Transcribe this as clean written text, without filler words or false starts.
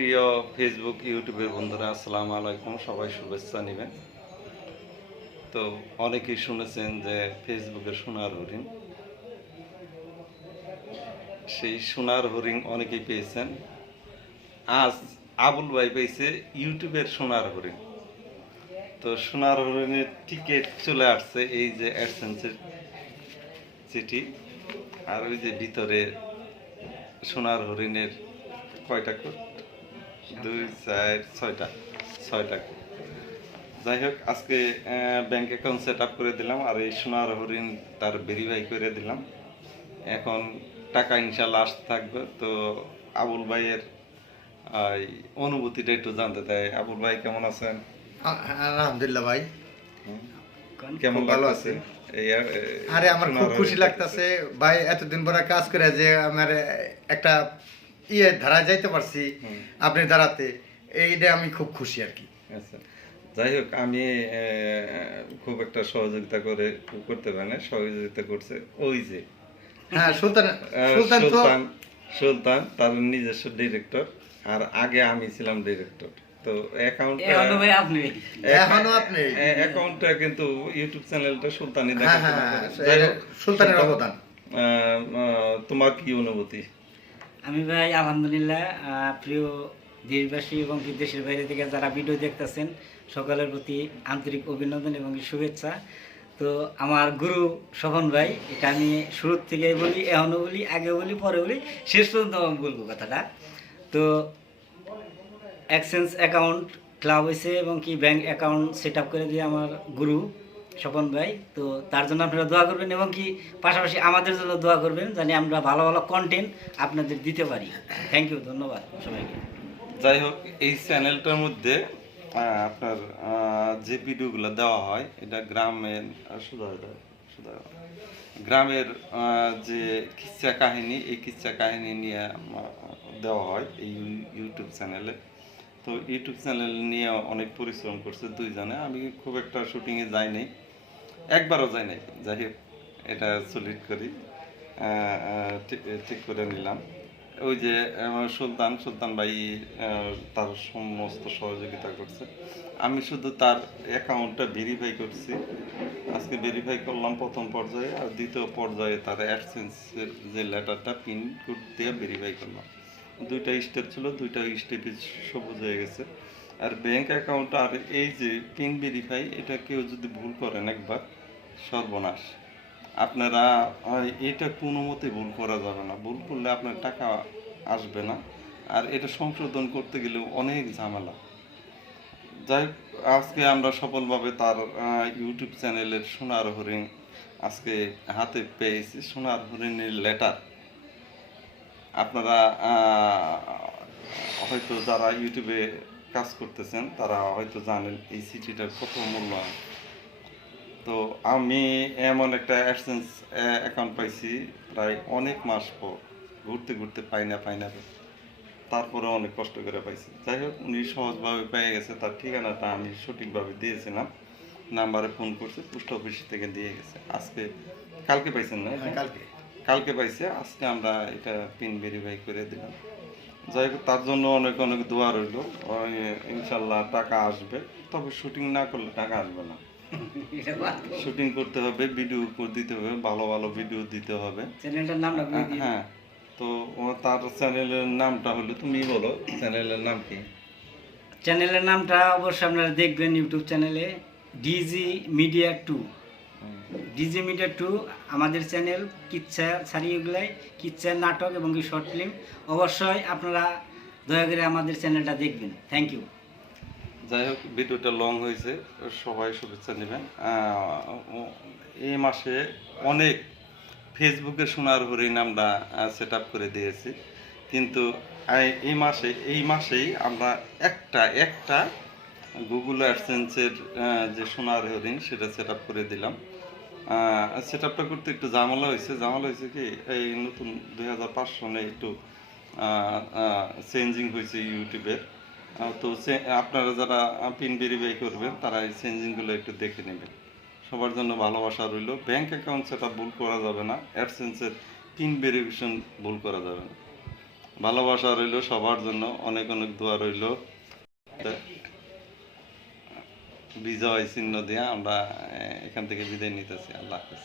প্রিয় ফেসবুক ইউটিউবের বন্ধুরা, আসসালামু আলাইকুম। সবাই শুভেচ্ছা নেবেন। তো অনেকেই শুনেছেন যে ফেসবুকে সোনার হরিণ, সেই সোনার হরিণ অনেকেই পেয়েছেন। আজ আবুল ভাই পেয়েছে ইউটিউবের সোনার হরিণ। তো সোনার হরিণের টিকিট চলে আসছে, এই যে অ্যাডসেন্সের চিঠি, আর ওই যে ভিতরে সোনার হরিণের কয়টা কোট, 2 4 6টা কোট। যাই হোক, আজকে ব্যাংক অ্যাকাউন্ট সেট আপ করে দিলাম, আর এই সোনার হরিণ তার ভেরিফাই করে দিলাম। এখন টাকা ইনশাল্লাহ আসতে থাকবে। তো আবুল ভাইয়ের এই অনুভূতিটা একটু জানতে চাই। আবুল ভাই কেমন আছেন? আলহামদুলিল্লাহ ভাই, কেমন ভালো লাগতেছে? আছি। এই আরে আমার খুব খুশি লাগতেছে ভাই, এতদিন পরে কাজ করে যে আমার একটা ধারা যাইতে পারছি আপনি দাঁড়াতে, এইটা আমি খুব খুশি আর কি। আচ্ছা, যাই হোক, আমি খুব একটা সহযোগিতা করতে পারি না, সহযোগিতা করছে ওই যে হ্যাঁ, সুলতান সুলতান তো সুলতান। সুলতান তার নিজস্ব ডিরেক্টর, আর আগে আমি ছিলাম ডিরেক্টর। তো এখনো আপনি অ্যাকাউন্টটা কিন্তু ইউটিউব চ্যানেলটা সুলতানি হ্যাঁ দেখাশোনা হ্যাঁ করে। যাই হোক, সুলতানের সুলতান, অবদান। তোমার কি অনুভূতি? আমি ভাই আলহামদুলিল্লাহ, প্রিয় দেশবাসী এবং কি দেশের বাইরে থেকে যারা ভিডিও দেখতেছেন সকলের প্রতি আন্তরিক অভিনন্দন এবং শুভেচ্ছা। তো আমার গুরু স্বপন ভাই, এটা আমি শুরুর থেকে বলি, এখনও বলি, আগে বলি, পরে বলি, শেষ পর্যন্ত আমি বলবো কথাটা। তো এক্সচেঞ্জ অ্যাকাউন্ট ক্লাব হয়েছে এবং কি ব্যাংক অ্যাকাউন্ট সেট আপ করে দিয়ে আমার গুরু স্বপন ভাই। তো তার জন্য আপনারা দোয়া করবেন এবং কি পাশাপাশি আমাদের জন্য দোয়া করবেন, জানি আমরা ভালো ভালো কন্টেন্ট আপনাদের দিতে পারি। থ্যাংক ইউ, ধন্যবাদ সবাইকে। যাই হোক, এই চ্যানেলটার মধ্যে আপনার যে ভিডিওগুলো দেওয়া হয়, এটা গ্রামের গ্রামের যে কিচ্ছা কাহিনী, এই কিচ্ছা কাহিনী নিয়ে দেওয়া হয় এই ইউটিউব চ্যানেলে। তো ইউটিউব চ্যানেল নিয়ে অনেক পরিশ্রম করছে দুইজনে। আমি খুব একটা শুটিংয়ে যাই নাই, একবারও যাই নাই। যাই হোক, এটা সলিড করি, ঠিক করে নিলাম। ওই যে সুলতান ভাই তার সমস্ত সহযোগিতা করছে। আমি শুধু তার অ্যাকাউন্টটা ভেরিফাই করছি। আজকে ভেরিফাই করলাম প্রথম পর্যায়ে, আর দ্বিতীয় পর্যায়ে তার অ্যাডসেন্সের যে লেটারটা পিন কোড দিয়ে ভেরিফাই করলাম। 2টা স্টেপ ছিল, 2টা স্টেপই সবুজ হয়ে গেছে। আর ব্যাংক অ্যাকাউন্ট আর এই যে পিন ভেরিফাই, এটা কেউ যদি ভুল করেন একবার, সর্বনাশ। আপনারা এটা কোনো মতে ভুল করা যাবে না। ভুল করলে আপনার টাকা আসবে না, আর এটা সংশোধন করতে গেলেও অনেক ঝামেলা। যাই হোক, আজকে আমরা সফলভাবে তার ইউটিউব চ্যানেলের সোনার হরিণ আজকে হাতে পেয়েছি। সোনার হরিণের লেটার আপনারা হয়তো যারা ইউটিউবে কাজ করতেছেন তারা হয়তো জানেন এই চিঠিটার কত মূল্যায়ন। তো আমি এমন একটা অ্যাডসেন্স অ্যাকাউন্ট পাইছি প্রায় অনেক মাস পর, ঘুরতে ঘুরতে পাই না, তারপরে অনেক কষ্ট করে পাইছি। যাই হোক, উনি সহজভাবে পেয়ে গেছে। তার ঠিকানাটা আমি সঠিকভাবে দিয়েছিলাম, নাম্বারে ফোন করছে, পোস্ট অফিস থেকে দিয়ে গেছে। কালকে পাইছেন না? কালকে পাইছে। আজকে আমরা এটা পিন ভেরিফাই করে দিলাম। যাই হোক, তার জন্য অনেক অনেক দোয়া রইল। ইনশাল্লাহ টাকা আসবে, তবে শুটিং না করলে টাকা আসবে না। শুটিং করতে হবে, ভিডিও দিতে হবে, ভালো ভালো ভিডিও দিতে হবে। চ্যানেলটার নাম হ্যাঁ, তো তার চ্যানেলের নামটা হলো, তুমি বলো চ্যানেলের নাম কি? চ্যানেলের নামটা অবশ্যই আপনারা দেখবেন ইউটিউব চ্যানেলে, ডিজি মিডিয়া 2। ডিজি মিডিয়া 2 আমাদের চ্যানেল। কিচ্ছা ছাড়িয়ে এগুলাই কিচ্ছা, নাটক এবং কি শর্ট ফিল্ম। অবশ্যই আপনারা দয়া করে আমাদের চ্যানেলটা দেখবেন। Thank you. যাই হোক, ভিডিওটা লং হয়েছে, সবাই শুভেচ্ছা নেবেন। এই মাসে অনেক ফেসবুকে সোনার হরিণ আমরা সেট আপ করে দিয়েছি, কিন্তু এই মাসেই আমরা একটা গুগল অ্যাডসেন্সের যে সোনার হরিণ সেটা সেট আপ করে দিলাম। সেট আপটা করতে একটু ঝামেলা হয়েছে কি, এই নতুন 2005 সনে একটু চেঞ্জিং হয়েছে ইউটিউবের। তো আপনারা যারা পিন ভেরিফাই করবেন তারা এই চেঞ্জিংগুলো একটু দেখে নেবেন। সবার জন্য ভালোবাসা রইল। ব্যাংক অ্যাকাউন্ট সেটা ভুল করা যাবে না, অ্যাডসেন্সের পিন ভেরিফিকেশন ভুল করা যাবে না। ভালোবাসা রইল সবার জন্য, অনেক অনেক দোয়া রইল। বিজয় চিহ্ন দিয়ে আমরা এখান থেকে বিদায় নিতেছি। আল্লাহ হাফেজ।